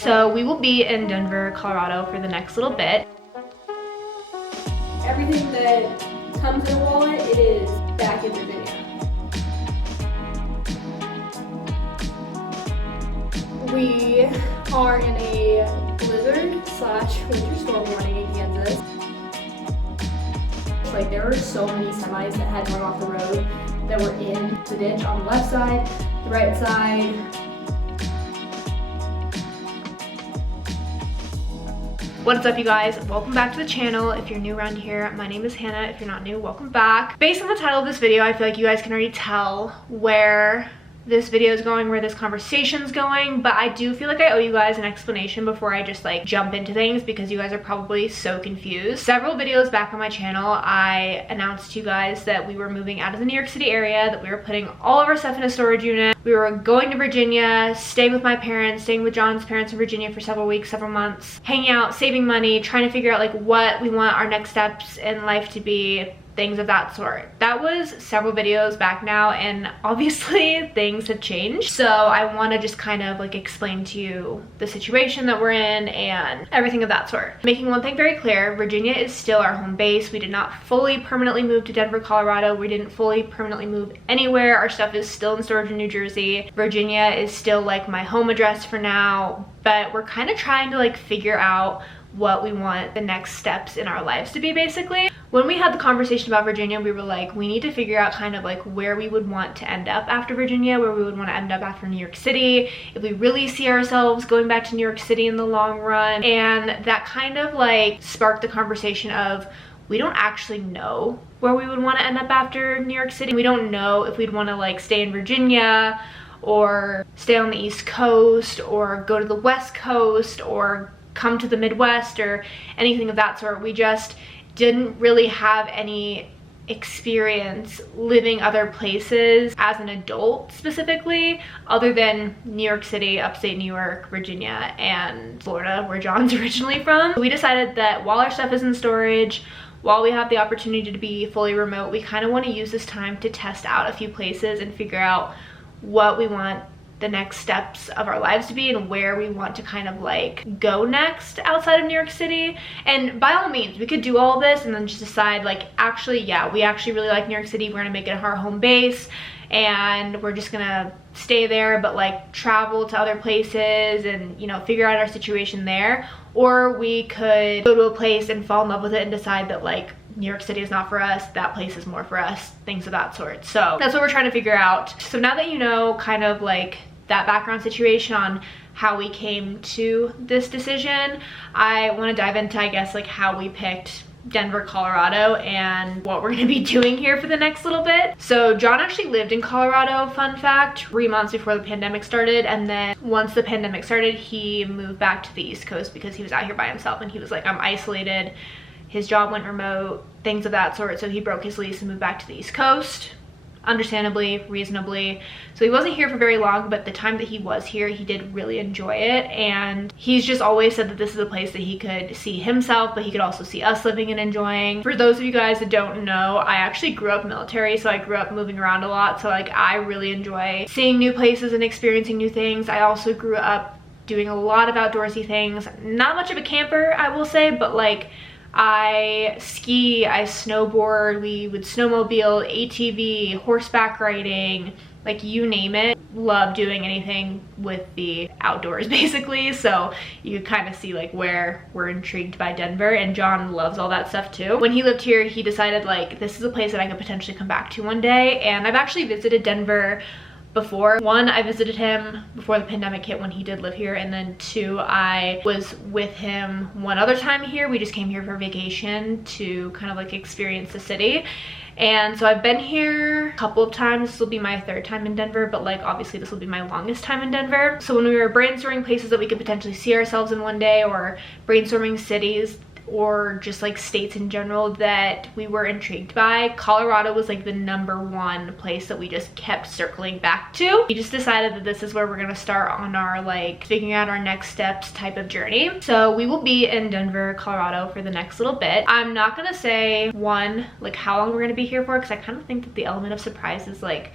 So we will be in Denver, Colorado for the next little bit. Everything that comes in a wallet, it is back in Virginia. We are in a blizzard/winter storm warning in Kansas. Like, there were so many semis that had run off the road that were in the ditch on the left side, the right side. What's up, you guys? Welcome back to the channel. If you're new around here, my name is Hannah. If you're not new, welcome back. Based on the title of this video, I feel like you guys can already tell where this video is going, where this conversation is going, but I do feel like I owe you guys an explanation before I just like jump into things, because you guys are probably so confused. Several videos back on my channel, I announced to you guys that we were moving out of the New York City area, that we were putting all of our stuff in a storage unit. We were going to Virginia, staying with my parents, staying with John's parents in Virginia for several weeks, several months, hanging out, saving money, trying to figure out like what we want our next steps in life to be, things of that sort. That was several videos back now, and obviously things have changed. So I want to just kind of like explain to you the situation that we're in and everything of that sort. Making one thing very clear, Virginia is still our home base. We did not fully permanently move to Denver, Colorado. We didn't fully permanently move anywhere. Our stuff is still in storage in New Jersey. Virginia is still like my home address for now, but we're kind of trying to like figure out what we want the next steps in our lives to be. Basically, when we had the conversation about Virginia, we were like, we need to figure out kind of like where we would want to end up after Virginia, where we would want to end up after New York City, if we really see ourselves going back to New York City in the long run. And that kind of like sparked the conversation of, we don't actually know where we would want to end up after New York City. We don't know if we'd want to like stay in Virginia or stay on the East Coast or go to the West Coast or come to the Midwest or anything of that sort. We just didn't really have any experience living other places as an adult, specifically, other than New York City, upstate New York, Virginia, and Florida, where John's originally from. We decided that while our stuff is in storage, while we have the opportunity to be fully remote, we kind of want to use this time to test out a few places and figure out what we want the next steps of our lives to be and where we want to kind of like go next outside of New York City. And by all means, we could do all this and then just decide like, actually, yeah, we actually really like New York City. We're gonna make it our home base and we're just gonna stay there, but like travel to other places and, you know, figure out our situation there. Or we could go to a place and fall in love with it and decide that like New York City is not for us, that place is more for us, things of that sort. So that's what we're trying to figure out. So now that you know kind of like that background situation on how we came to this decision, I want to dive into, I guess, like how we picked Denver, Colorado, and what we're going to be doing here for the next little bit. So John actually lived in Colorado, fun fact, 3 months before the pandemic started, and then once the pandemic started, he moved back to the East Coast because he was out here by himself and he was like, I'm isolated. His job went remote, things of that sort, so he broke his lease and moved back to the East Coast. Understandably, reasonably. So he wasn't here for very long, but the time that he was here, he did really enjoy it. And he's just always said that this is a place that he could see himself, but he could also see us living and enjoying. For those of you guys that don't know, I actually grew up military, so I grew up moving around a lot. So like, I really enjoy seeing new places and experiencing new things. I also grew up doing a lot of outdoorsy things. Not much of a camper, I will say, but like, I ski, I snowboard, we would snowmobile, ATV, horseback riding, like you name it. Love doing anything with the outdoors basically. So you kind of see like where we're intrigued by Denver, and John loves all that stuff too. When he lived here, he decided like, this is a place that I could potentially come back to one day. And I've actually visited Denver before. One, I visited him before the pandemic hit when he did live here, and then two, I was with him one other time here. We just came here for vacation to kind of like experience the city. And so I've been here a couple of times. This will be my third time in Denver, but like obviously this will be my longest time in Denver. So when we were brainstorming places that we could potentially see ourselves in one day, or brainstorming cities or just like states in general that we were intrigued by, Colorado was like the #1 place that we just kept circling back to. We just decided that this is where we're gonna start on our like figuring out our next steps type of journey. So we will be in Denver, Colorado for the next little bit. I'm not gonna say like how long we're gonna be here for, because I kind of think that the element of surprise is like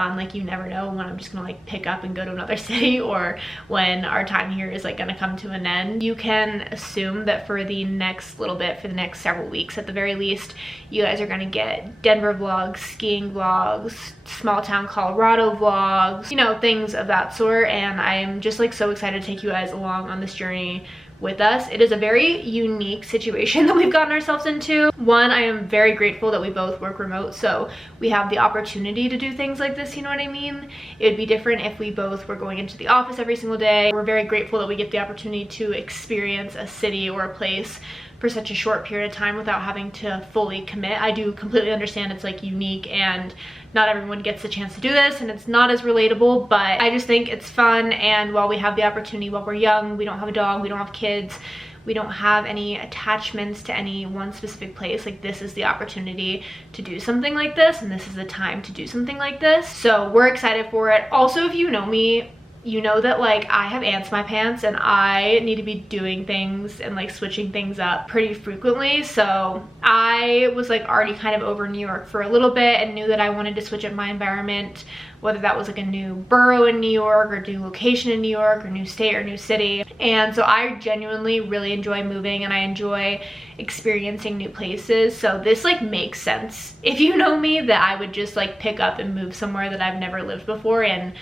fun. Like, you never know when I'm just gonna like pick up and go to another city, or when our time here is like gonna come to an end. You can assume that for the next little bit, for the next several weeks at the very least, you guys are gonna get Denver vlogs, skiing vlogs, small town Colorado vlogs, you know, things of that sort. And I'm just like so excited to take you guys along on this journey with us. It is a very unique situation that we've gotten ourselves into. One, I am very grateful that we both work remote, so we have the opportunity to do things like this, you know what I mean? It would be different if we both were going into the office every single day. We're very grateful that we get the opportunity to experience a city or a place for such a short period of time without having to fully commit. I do completely understand it's like unique and not everyone gets the chance to do this, and it's not as relatable, but I just think it's fun. And while we have the opportunity, while we're young, we don't have a dog, we don't have kids, we don't have any attachments to any one specific place, like this is the opportunity to do something like this, and this is the time to do something like this. So we're excited for it. Also, if you know me, you know that like I have ants in my pants and I need to be doing things and like switching things up pretty frequently. So I was like already kind of over New York for a little bit and knew that I wanted to switch up my environment, whether that was like a new borough in New York or new location in New York or new state or new city. And so I genuinely really enjoy moving and I enjoy experiencing new places. So this like makes sense, if you know me, that I would just like pick up and move somewhere that I've never lived before and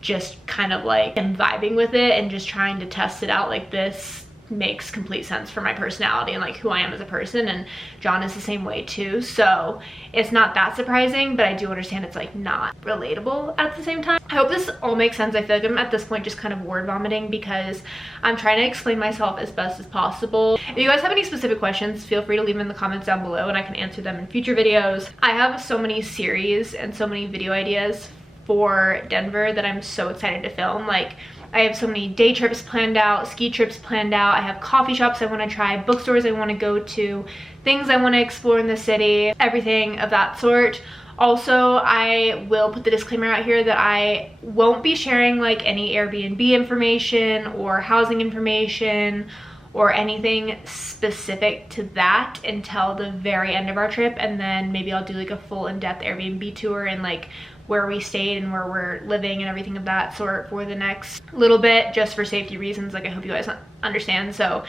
just kind of like am vibing with it and just trying to test it out. Like, this makes complete sense for my personality and like who I am as a person, and John is the same way too. So it's not that surprising, but I do understand it's like not relatable at the same time. I hope this all makes sense. I feel like I'm at this point just kind of word vomiting because I'm trying to explain myself as best as possible. If you guys have any specific questions, feel free to leave them in the comments down below and I can answer them in future videos. I have so many series and so many video ideas for Denver that I'm so excited to film. Like, I have so many day trips planned out, ski trips planned out, I have coffee shops I want to try, bookstores I want to go to, things I want to explore in the city, everything of that sort. Also, I will put the disclaimer out here that I won't be sharing like any Airbnb information or housing information or anything specific to that until the very end of our trip, and then maybe I'll do like a full in-depth Airbnb tour and like where we stayed and where we're living and everything of that sort for the next little bit, just for safety reasons. Like, I hope you guys understand. So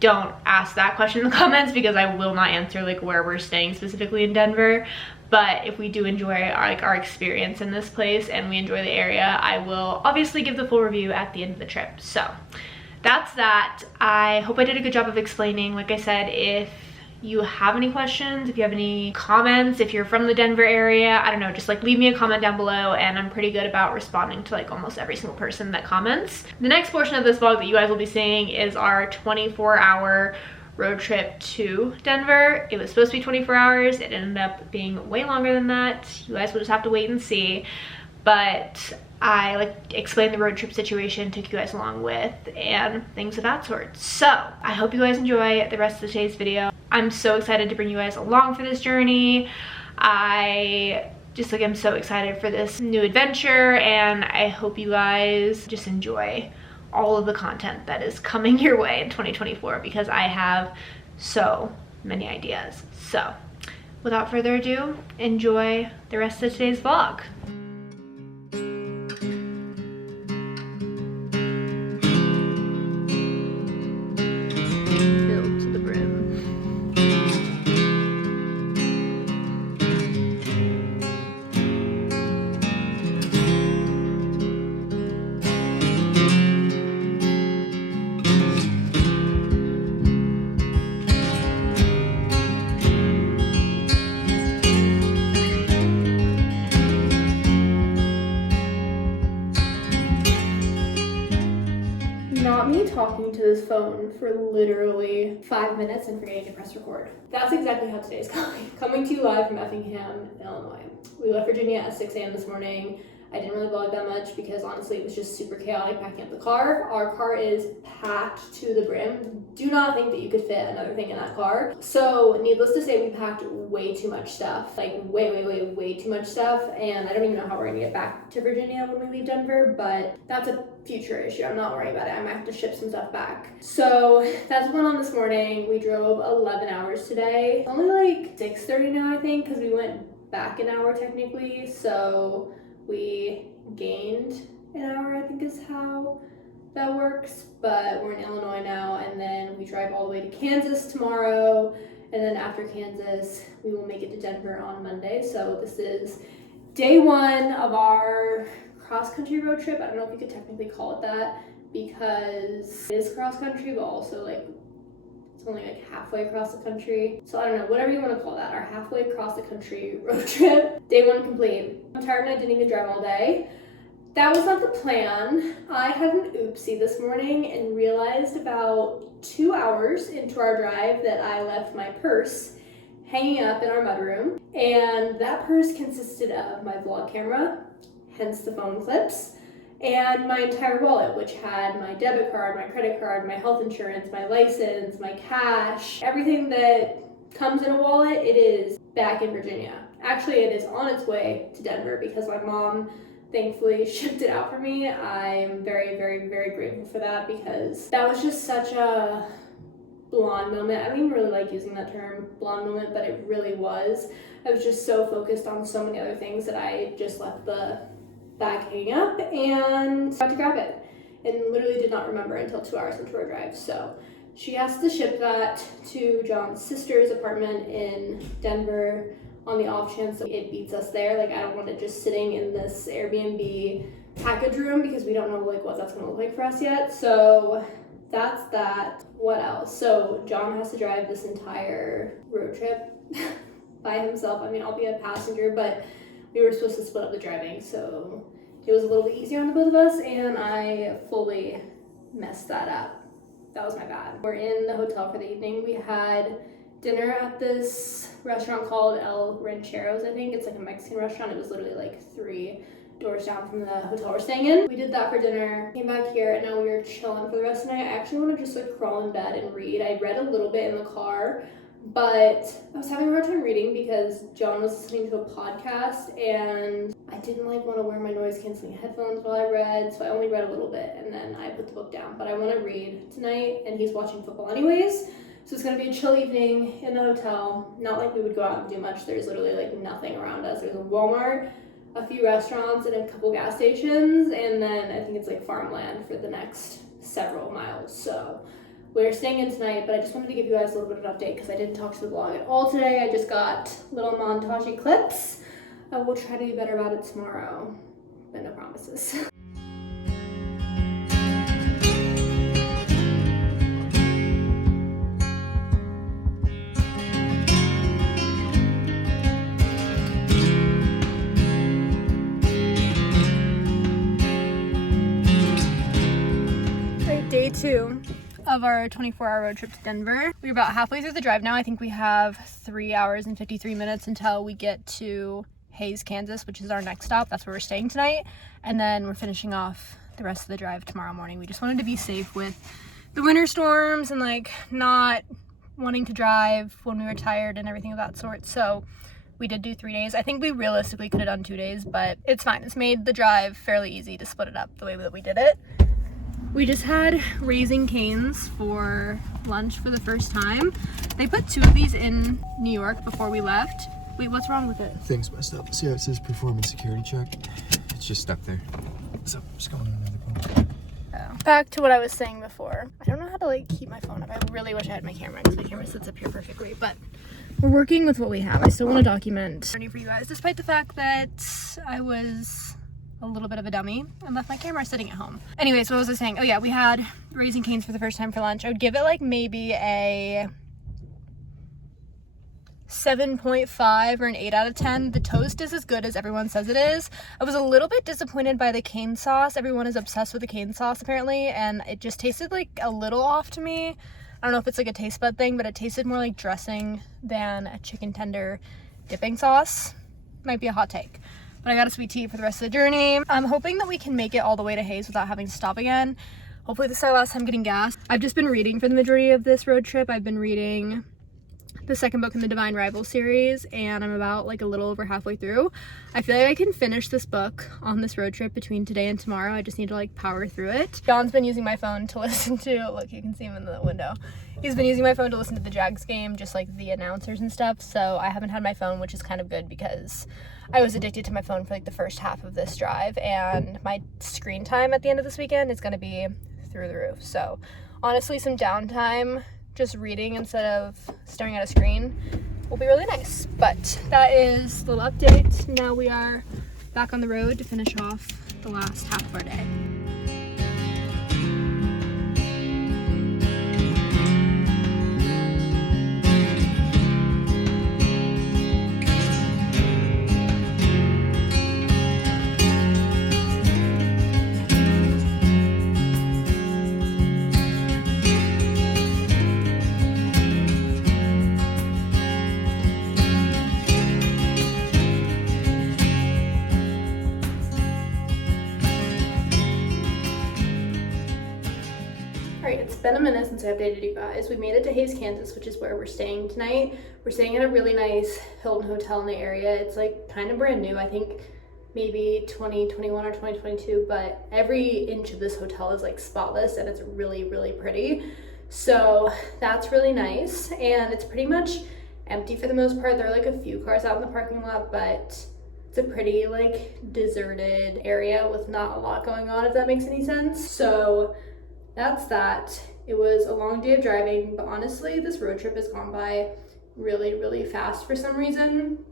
don't ask that question in the comments because I will not answer like where we're staying specifically in Denver. But if we do enjoy our experience in this place and we enjoy the area, I will obviously give the full review at the end of the trip. So that's that. I hope I did a good job of explaining. Like I said, if you have any questions, if you have any comments, if you're from the Denver area, I don't know, just like leave me a comment down below, and I'm pretty good about responding to like almost every single person that comments. The next portion of this vlog that you guys will be seeing is our 24-hour road trip to Denver. It was supposed to be 24 hours. It ended up being way longer than that. You guys will just have to wait and see. But I like explained the road trip situation, took you guys along with, and things of that sort. So I hope you guys enjoy the rest of today's video. I'm so excited to bring you guys along for this journey. I just like am so excited for this new adventure, and I hope you guys just enjoy all of the content that is coming your way in 2024 because I have so many ideas. So without further ado, enjoy the rest of today's vlog. Not me talking to this phone for literally 5 minutes and forgetting to press record. That's exactly how today's going. Coming to you live from Effingham, Illinois. We left Virginia at 6 a.m. this morning. I didn't really vlog that much because honestly it was just super chaotic packing up the car. Our car is packed to the brim. Do not think that you could fit another thing in that car. So needless to say, we packed way too much stuff. Like way too much stuff. And I don't even know how we're gonna get back to Virginia when we leave Denver, but that's a future issue. I'm not worried about it. I might have to ship some stuff back. So that's what's going on this morning. We drove 11 hours today. It's only like 6:30 now, I think, because we went back an hour technically. So We gained an hour, I think is how that works, but we're in Illinois now, and then we drive all the way to Kansas tomorrow, and then after Kansas, we will make it to Denver on Monday. So this is day one of our cross-country road trip. I don't know if you could technically call it that, because it is cross-country, but also like it's only like halfway across the country. So I don't know, whatever you want to call that, our halfway across the country road trip. Day one complete. I'm tired and I didn't even drive all day. That was not the plan. I had an oopsie this morning and realized about 2 hours into our drive that I left my purse hanging up in our mudroom. And that purse consisted of my vlog camera, hence the phone clips, and my entire wallet, which had my debit card, my credit card, my health insurance, my license, my cash, everything that comes in a wallet. It is back in Virginia. Actually, it is on its way to Denver because my mom thankfully shipped it out for me. I'm very, very, very grateful for that because that was just such a blonde moment. I don't even really like using that term, blonde moment, but it really was. I was just so focused on so many other things that I just left the bag hanging up and got to grab it and literally did not remember until 2 hours into our drive. So she has to ship that to John's sister's apartment in Denver on the off chance that it beats us there. Like, I don't want it just sitting in this Airbnb package room because we don't know like what that's gonna look like for us yet. So that's that. What else? So John has to drive this entire road trip by himself. I mean, I'll be a passenger, but we were supposed to split up the driving, so it was a little bit easier on the both of us, and I fully messed that up. That was my bad. We're in the hotel for the evening. We had dinner at this restaurant called El Rancheros, I think. It's like a Mexican restaurant. It was literally like 3 doors down from the hotel we're staying in. We did that for dinner, came back here, and now we are chilling for the rest of the night. I actually want to just like crawl in bed and read. I read a little bit in the car, but I was having a hard time reading because John was listening to a podcast and I didn't like want to wear my noise canceling headphones while I read, so I only read a little bit and then I put the book down. But I want to read tonight, and he's watching football anyways, so it's going to be a chill evening in the hotel. Not like we would go out and do much. There's literally like nothing around us. There's a Walmart, a few restaurants, and a couple gas stations, and then I think it's like farmland for the next several miles. So we're staying in tonight, but I just wanted to give you guys a little bit of an update because I didn't talk to the vlog at all today. I just got little montage clips. I will try to be better about it tomorrow, but no promises. Day 2 of our 24-hour road trip to Denver. We're about halfway through the drive now. I think we have 3 hours and 53 minutes until we get to Hays, Kansas, which is our next stop. That's where we're staying tonight. And then we're finishing off the rest of the drive tomorrow morning. We just wanted to be safe with the winter storms and like not wanting to drive when we were tired and everything of that sort. So we did do 3 days. I think we realistically could have done 2 days, but it's fine. It's made the drive fairly easy to split it up the way that we did it. We just had Raising Cane's for lunch for the first time. They put 2 of these in New York before we left. Wait, what's wrong with it? Thing's messed up. See how it says performance security check? It's just stuck there. So I'm just going on another phone. Oh. Back to what I was saying before. I don't know how to like keep my phone up. I really wish I had my camera because my camera sits up here perfectly, but we're working with what we have. I still want to document journey for you guys, despite the fact that I was a little bit of a dummy and left my camera sitting at home. Anyways, what was I saying? Oh yeah, we had Raising Cane's for the first time for lunch. I would give it like maybe a 7.5 or an 8 out of 10. The toast is as good as everyone says it is. I was a little bit disappointed by the cane sauce. Everyone is obsessed with the cane sauce apparently, and it just tasted like a little off to me. I don't know if it's like a taste bud thing, but it tasted more like dressing than a chicken tender dipping sauce. Might be a hot take. But I got a sweet tea for the rest of the journey. I'm hoping that we can make it all the way to Hays without having to stop again. Hopefully this is our last time getting gas. I've just been reading for the majority of this road trip. I've been reading the second book in the Divine Rival series, and I'm about like a little over halfway through. I feel like I can finish this book on this road trip between today and tomorrow. I just need to like power through it. John's been using my phone to listen to, look, you can see him in the window. He's been using my phone to listen to the Jags game, just like the announcers and stuff, so I haven't had my phone, which is kind of good because I was addicted to my phone for like the first half of this drive, and my screen time at the end of this weekend is going to be through the roof. So honestly, some downtime, just reading instead of staring at a screen, will be really nice. But that is the little update. Now we are back on the road to finish off the last half of our day. It's been a minute since I updated you guys. We made it to Hays, Kansas, which is where we're staying tonight. We're staying at a really nice Hilton hotel in the area. It's like kind of brand new. I think maybe 2021 or 2022, but every inch of this hotel is like spotless and it's really, really pretty. So that's really nice. And it's pretty much empty for the most part. There are like a few cars out in the parking lot, but it's a pretty like deserted area with not a lot going on, if that makes any sense. So that's that. It was a long day of driving, but honestly, this road trip has gone by really, really fast for some reason.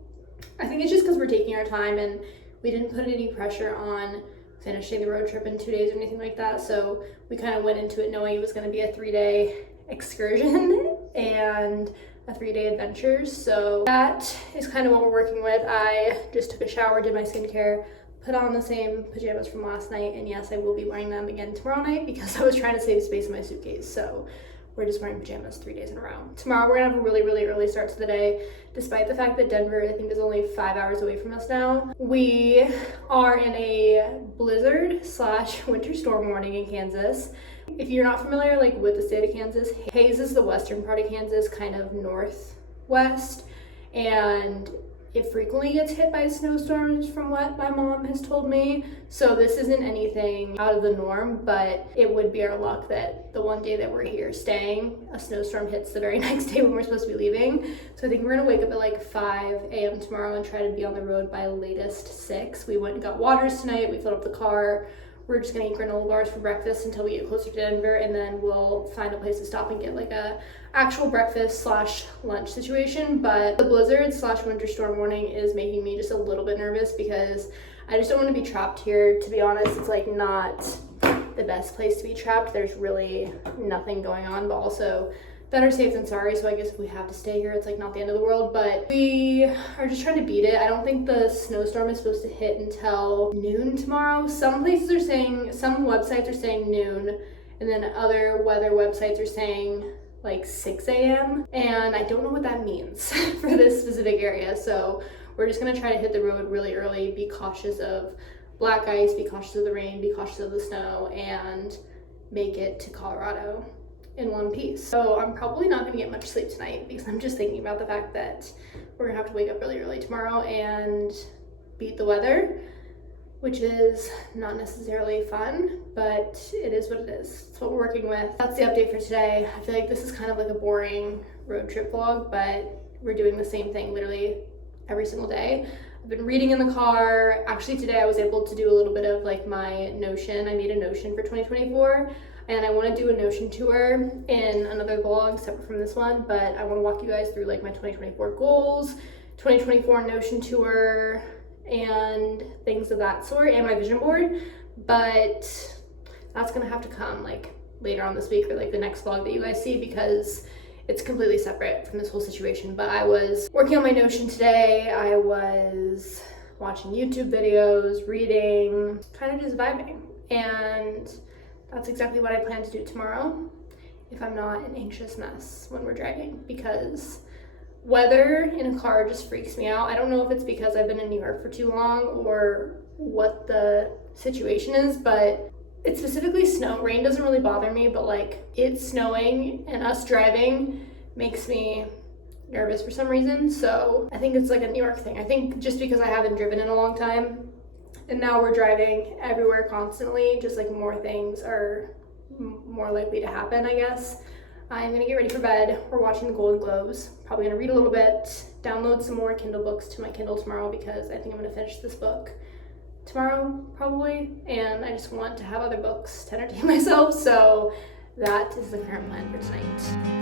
I think it's just because we're taking our time and we didn't put any pressure on finishing the road trip in 2 days or anything like that. So we kind of went into it knowing it was going to be a 3-day excursion and a 3-day adventure. So that is kind of what we're working with. I just took a shower, did my skincare, put on the same pajamas from last night, and yes, I will be wearing them again tomorrow night because I was trying to save space in my suitcase. So we're just wearing pajamas 3 days in a row. Tomorrow we're gonna have a really, really early start to the day, despite the fact that Denver, I think, is only 5 hours away from us now. We are in a blizzard / winter storm warning in Kansas. If you're not familiar like with the state of Kansas, Hays is the western part of Kansas, kind of northwest, and it frequently gets hit by snowstorms from what my mom has told me. So this isn't anything out of the norm, but it would be our luck that the one day that we're here staying, a snowstorm hits the very next day when we're supposed to be leaving. So I think we're gonna wake up at like 5 a.m. tomorrow and try to be on the road by latest 6. We went and got waters tonight, we filled up the car. We're just gonna eat granola bars for breakfast until we get closer to Denver, and then we'll find a place to stop and get like a actual breakfast / lunch situation. But the blizzard / winter storm warning is making me just a little bit nervous because I just don't want to be trapped here. To be honest, it's like not the best place to be trapped. There's really nothing going on, but also better safe than sorry. So I guess if we have to stay here, it's like not the end of the world, but we are just trying to beat it. I don't think the snowstorm is supposed to hit until noon tomorrow. Some places are saying, some websites are saying noon, and then other weather websites are saying like 6 a.m. and I don't know what that means for this specific area. So we're just gonna try to hit the road really early, be cautious of black ice, be cautious of the rain, be cautious of the snow, and make it to Colorado in one piece. So I'm probably not gonna get much sleep tonight because I'm just thinking about the fact that we're gonna have to wake up really early tomorrow and beat the weather, which is not necessarily fun, but it is what it is. It's what we're working with. That's the update for today. I feel like this is kind of like a boring road trip vlog, but we're doing the same thing literally every single day. I've been reading in the car. Actually today I was able to do a little bit of like my Notion. I made a Notion for 2024. And I want to do a Notion tour in another vlog separate from this one, but I want to walk you guys through like my 2024 goals, 2024 Notion tour, and things of that sort, and my vision board. But that's gonna have to come like later on this week or like the next vlog that you guys see because it's completely separate from this whole situation. But I was working on my Notion today. I was watching YouTube videos, reading, kind of just vibing, and that's exactly what I plan to do tomorrow if I'm not an anxious mess when we're driving, because weather in a car just freaks me out. I don't know if it's because I've been in New York for too long or what the situation is, but it's specifically snow. Rain doesn't really bother me, but like it's snowing and us driving makes me nervous for some reason. So I think it's like a New York thing. I think just because I haven't driven in a long time and now we're driving everywhere constantly, just like more things are more likely to happen, I guess. I'm gonna get ready for bed. We're watching the Golden Globes. Probably gonna read a little bit, download some more Kindle books to my Kindle tomorrow because I think I'm gonna finish this book tomorrow probably. And I just want to have other books to entertain myself. So that is the current plan for tonight.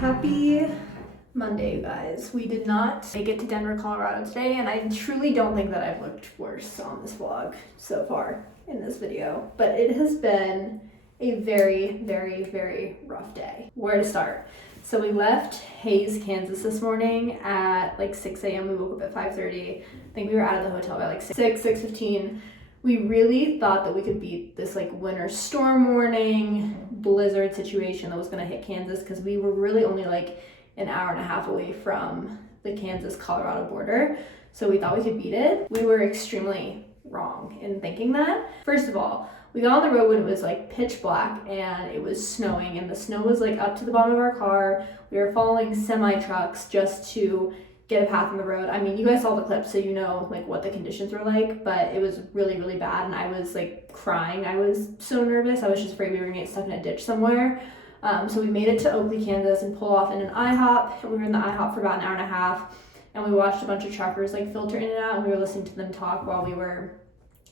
Happy Monday, you guys. We did not make it to Denver, Colorado today, and I truly don't think that I've looked worse on this vlog so far in this video, but it has been a very, very, very rough day. Where to start? So we left Hays, Kansas this morning at like 6 a.m. We woke up at 5:30. I think we were out of the hotel by like 6:15. We really thought that we could beat this like winter storm warning, blizzard situation that was gonna hit Kansas because we were really only like an hour and a half away from the Kansas-Colorado border. So we thought we could beat it. We were extremely wrong in thinking that. First of all, we got on the road when it was like pitch black and it was snowing and the snow was like up to the bottom of our car. We were following semi trucks just to get a path on the road. I mean, you guys saw the clip, so you know like what the conditions were like, but it was really, really bad and I was like crying. I was so nervous. I was just afraid we were gonna get stuck in a ditch somewhere. So we made it to Oakley, Kansas and pulled off in an IHOP, and we were in the IHOP for about an hour and a half, and we watched a bunch of truckers like filter in and out, and we were listening to them talk while we were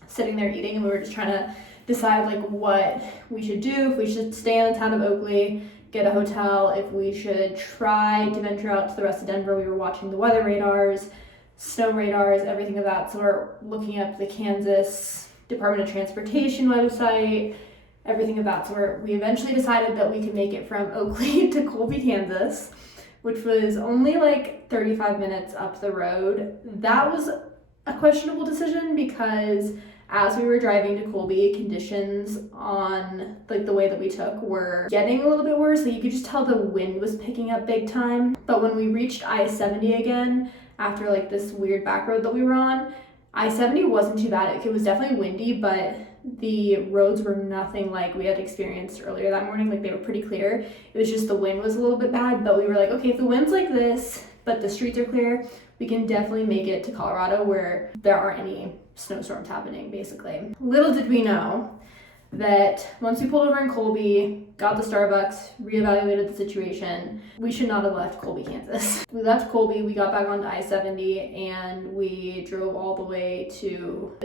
sitting there eating, and we were just trying to decide like what we should do, if we should stay in the town of Oakley, get a hotel, if we should try to venture out to the rest of Denver. We were watching the weather radars, snow radars, everything of that sort, looking up the Kansas Department of Transportation website, everything of that sort. We eventually decided that we could make it from Oakley to Colby, Kansas, which was only like 35 minutes up the road. That was a questionable decision because as we were driving to Colby, conditions on like the way that we took were getting a little bit worse. Like you could just tell the wind was picking up big time. But when we reached I-70 again, after like this weird back road that we were on, I-70 wasn't too bad. It was definitely windy, but the roads were nothing like we had experienced earlier that morning. Like they were pretty clear. It was just the wind was a little bit bad, but we were like, okay, if the wind's like this, but the streets are clear, we can definitely make it to Colorado where there aren't any snowstorms happening, basically. Little did we know that once we pulled over in Colby, got the Starbucks, reevaluated the situation, we should not have left Colby, Kansas. We left Colby, we got back onto I-70, and we drove all the way to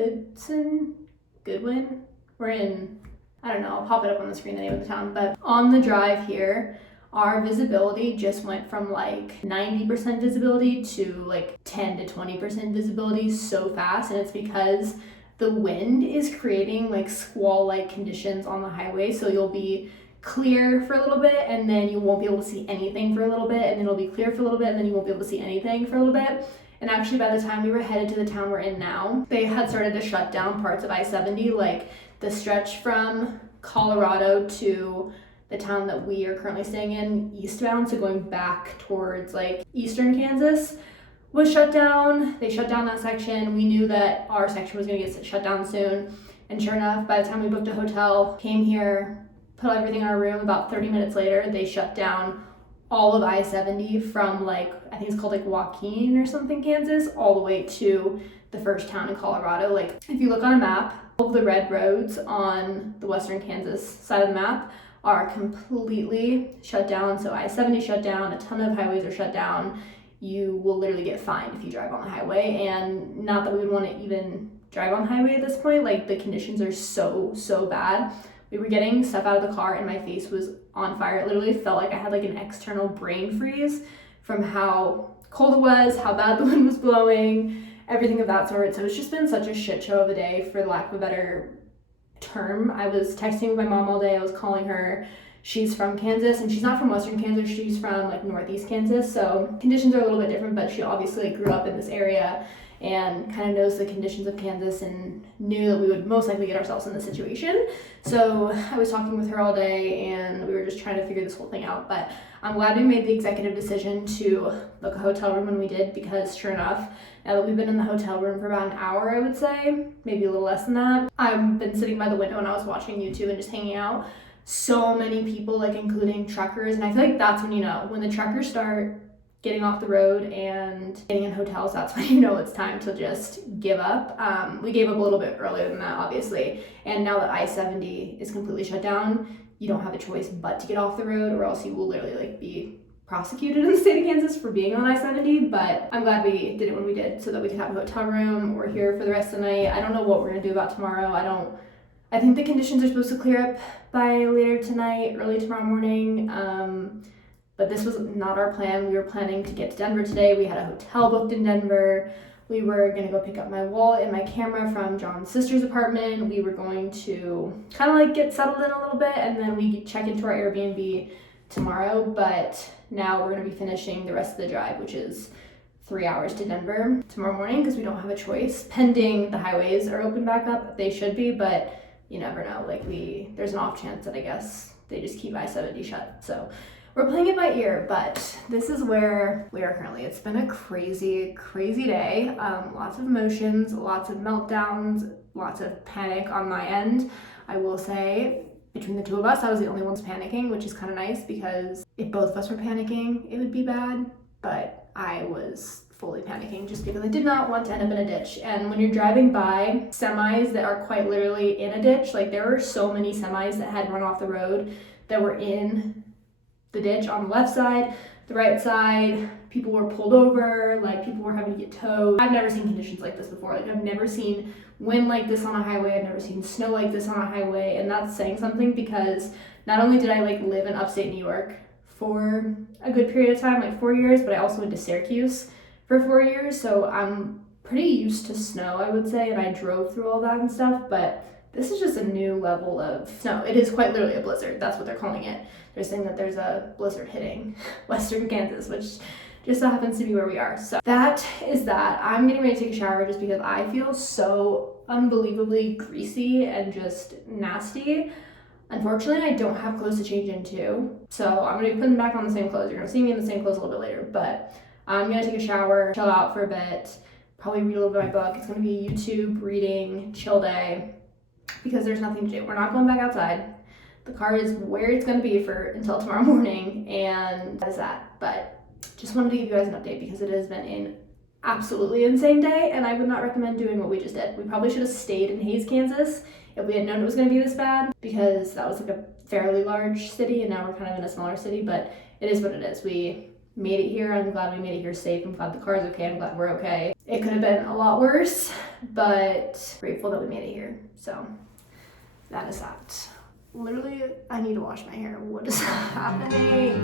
Goodwin. We're in, I don't know, I'll pop it up on the screen, the name of the town, but on the drive here, our visibility just went from like 90% visibility to like 10 to 20% visibility so fast, and it's because the wind is creating like squall-like conditions on the highway, so you'll be clear for a little bit and then you won't be able to see anything for a little bit, and then it'll be clear for a little bit and then you won't be able to see anything for a little bit. And actually by the time we were headed to the town we're in now, they had started to shut down parts of I-70, like the stretch from Colorado to the town that we are currently staying in eastbound, so going back towards like eastern Kansas, was shut down. They shut down that section. We knew that our section was gonna get shut down soon, and sure enough, by the time we booked a hotel, came here, put everything in our room, about 30 minutes later, they shut down all of I-70 from like, I think it's called like Joaquin or something, Kansas, all the way to the first town in Colorado. Like if you look on a map, all of the red roads on the western Kansas side of the map are completely shut down. So I-70 shut down, a ton of highways are shut down. You will literally get fined if you drive on the highway, and not that we would want to even drive on the highway at this point. Like the conditions are so bad. We were getting stuff out of the car and my face was on fire. It literally felt like I had like an external brain freeze from how cold it was, how bad the wind was blowing, everything of that sort. So it's just been such a shit show of a day, for lack of a better term. I was texting with my mom all day. I was calling her. She's from Kansas, and she's not from western Kansas. She's from like northeast Kansas. So conditions are a little bit different, but she obviously grew up in this area and kind of knows the conditions of Kansas and knew that we would most likely get ourselves in this situation. So I was talking with her all day and we were just trying to figure this whole thing out. But I'm glad we made the executive decision to book a hotel room when we did, because sure enough, now that we've been in the hotel room for about an hour, I would say, maybe a little less than that, I've been sitting by the window and I was watching YouTube and just hanging out. So many people, like including truckers, and I feel like that's when you know, when the truckers start getting off the road and getting in hotels, that's when you know it's time to just give up. We gave up a little bit earlier than that, obviously, and now that I-70 is completely shut down, you don't have a choice but to get off the road, or else you will literally like be prosecuted in the state of Kansas for being on I-70. But I'm glad we did it when we did, so that we could have a hotel room. We're here for the rest of the night. I don't know what we're gonna do about tomorrow. I think the conditions are supposed to clear up by later tonight, early tomorrow morning. But this was not our plan. We were planning to get to Denver today. We had a hotel booked in Denver. We were gonna go pick up my wallet and my camera from John's sister's apartment. We were going to kind of like get settled in a little bit, and then we check into our Airbnb tomorrow. But now we're gonna be finishing the rest of the drive, which is 3 hours to Denver tomorrow morning, because we don't have a choice. Pending the highways are open back up, they should be, but you never know. Like there's an off chance that I guess they just keep I-70 shut. So we're playing it by ear, but this is where we are currently. It's been a crazy, crazy day. Lots of emotions, lots of meltdowns, lots of panic on my end. I will say, between the two of us, I was the only ones panicking, which is kind of nice, because if both of us were panicking, it would be bad. But I was fully panicking just because I did not want to end up in a ditch. And when you're driving by semis that are quite literally in a ditch, like there were so many semis that had run off the road that were in the ditch on the left side, the right side, people were pulled over, like people were having to get towed. I've never seen conditions like this before. Like I've never seen wind like this on a highway. I've never seen snow like this on a highway. And that's saying something, because not only did I like live in upstate New York for a good period of time, like 4 years, but I also went to Syracuse for 4 years. So I'm pretty used to snow, I would say, and I drove through all that and stuff, but this is just a new level of snow. It is quite literally a blizzard. That's what they're calling it. They're saying that there's a blizzard hitting western Kansas, which just so happens to be where we are. So that is that. I'm getting ready to take a shower just because I feel so unbelievably greasy and just nasty. Unfortunately, I don't have clothes to change into, so I'm gonna be putting back on the same clothes. You're gonna see me in the same clothes a little bit later, but I'm gonna take a shower, chill out for a bit, probably read a little bit of my book. It's gonna be a YouTube reading chill day, because there's nothing to do. We're not going back outside. The car is where it's going to be until tomorrow morning, and that is that. But just wanted to give you guys an update, because it has been an absolutely insane day, and I would not recommend doing what we just did. We probably should have stayed in Hays, Kansas if we had known it was going to be this bad, because that was like a fairly large city, and now we're kind of in a smaller city. But it is what it is. We made it here. I'm glad we made it here safe. I'm glad the car is okay. I'm glad we're okay. It could have been a lot worse, but grateful that we made it here. So that is that. Literally, I need to wash my hair. What is happening?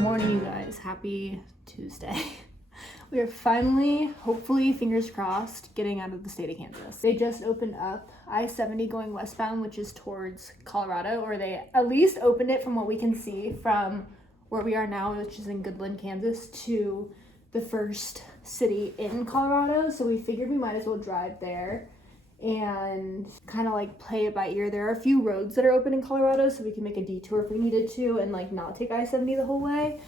Morning, you guys. Happy Tuesday. We are finally, hopefully, fingers crossed, getting out of the state of Kansas. They just opened up I-70 going westbound, which is towards Colorado, or they at least opened it from what we can see from where we are now, which is in Goodland, Kansas, to the first city in Colorado. So we figured we might as well drive there and kind of like play it by ear. There are a few roads that are open in Colorado, so we can make a detour if we needed to and like not take I-70 the whole way.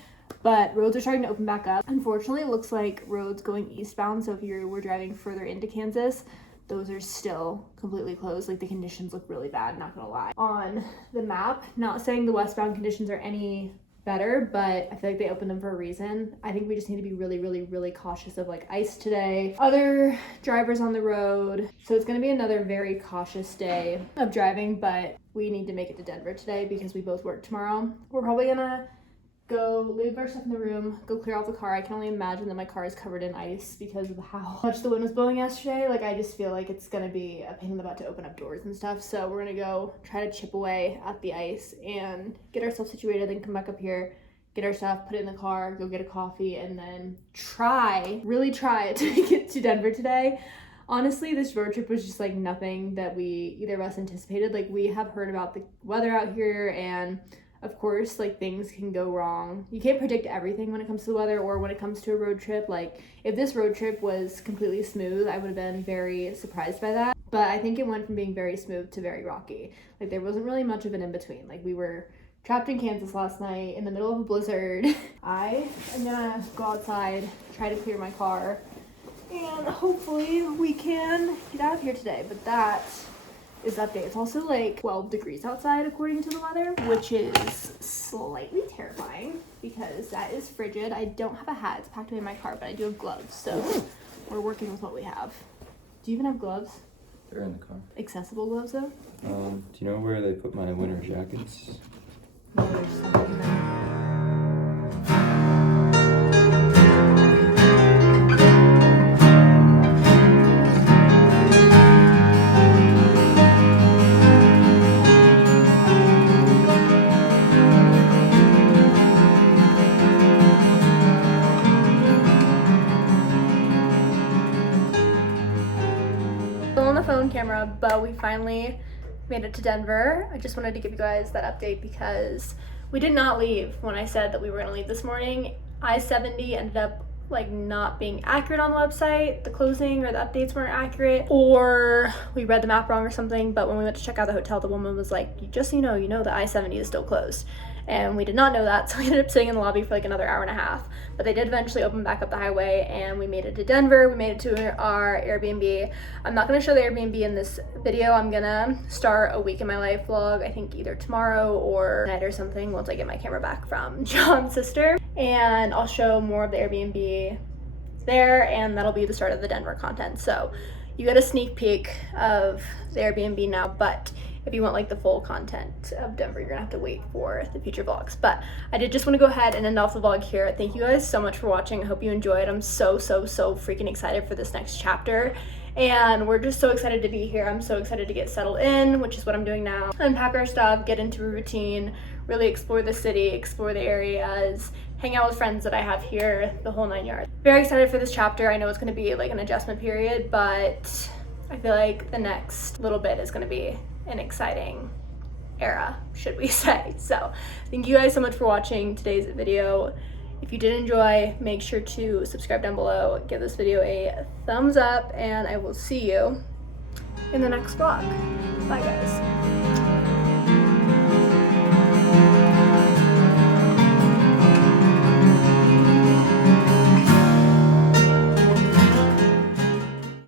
But roads are starting to open back up. Unfortunately, it looks like roads going eastbound, so if you were driving further into Kansas, those are still completely closed. Like the conditions look really bad, not gonna lie. On the map, not saying the westbound conditions are any better, but I feel like they opened them for a reason. I think we just need to be really, really, really cautious of like ice today, other drivers on the road. So it's gonna be another very cautious day of driving, but we need to make it to Denver today because we both work tomorrow. We're probably gonna go leave our stuff in the room, go clear out the car. I can only imagine that my car is covered in ice because of how much the wind was blowing yesterday. Like, I just feel like it's gonna be a pain in the butt to open up doors and stuff. So we're gonna go try to chip away at the ice and get ourselves situated, then come back up here, get our stuff, put it in the car, go get a coffee, and then really try to make it to Denver today. Honestly, this road trip was just like nothing that either of us anticipated. Like, we have heard about the weather out here, and of course, like, things can go wrong. You can't predict everything when it comes to the weather or when it comes to a road trip. Like, if this road trip was completely smooth, I would have been very surprised by that. But I think it went from being very smooth to very rocky. Like, there wasn't really much of an in-between. Like, we were trapped in Kansas last night in the middle of a blizzard. I am gonna go outside, try to clear my car, and hopefully we can get out of here today. But that is the update. It's also like 12 degrees outside according to the weather, which is slightly terrifying because that is frigid. I don't have a hat, it's packed away in my car, but I do have gloves, so we're working with what we have. Do you even have gloves? They're in the car. Accessible gloves though? Do you know where they put my winter jackets? No, there's something in there. On the phone camera, but we finally made it to Denver. I just wanted to give you guys that update because we did not leave when I said that we were going to leave this morning. I-70 ended up like not being accurate on the website. The closing or the updates weren't accurate, or we read the map wrong or something. But when we went to check out the hotel, the woman was like, just so you know the I-70 is still closed. And we did not know that, so we ended up sitting in the lobby for like another hour and a half. But they did eventually open back up the highway, and we made it to Denver. We made it to our Airbnb. I'm not going to show the Airbnb in this video. I'm going to start a week in my life vlog, I think either tomorrow or tonight or something, once I get my camera back from John's sister. And I'll show more of the Airbnb there, and that'll be the start of the Denver content. So you get a sneak peek of the Airbnb now, but if you want like the full content of Denver, you're gonna have to wait for the future vlogs. But I did just want to go ahead and end off the vlog here. Thank you guys so much for watching. I hope you enjoyed. I'm so freaking excited for this next chapter, and we're just so excited to be here. I'm so excited to get settled in, which is what I'm doing now. Unpack our stuff, get into a routine, really explore the city, explore the areas, hang out with friends that I have here, the whole 9 yards. Very excited for this chapter. I know it's gonna be like an adjustment period, but I feel like the next little bit is gonna be an exciting era, should we say. So thank you guys so much for watching today's video. If you did enjoy, make sure to subscribe down below, give this video a thumbs up, and I will see you in the next vlog. Bye guys.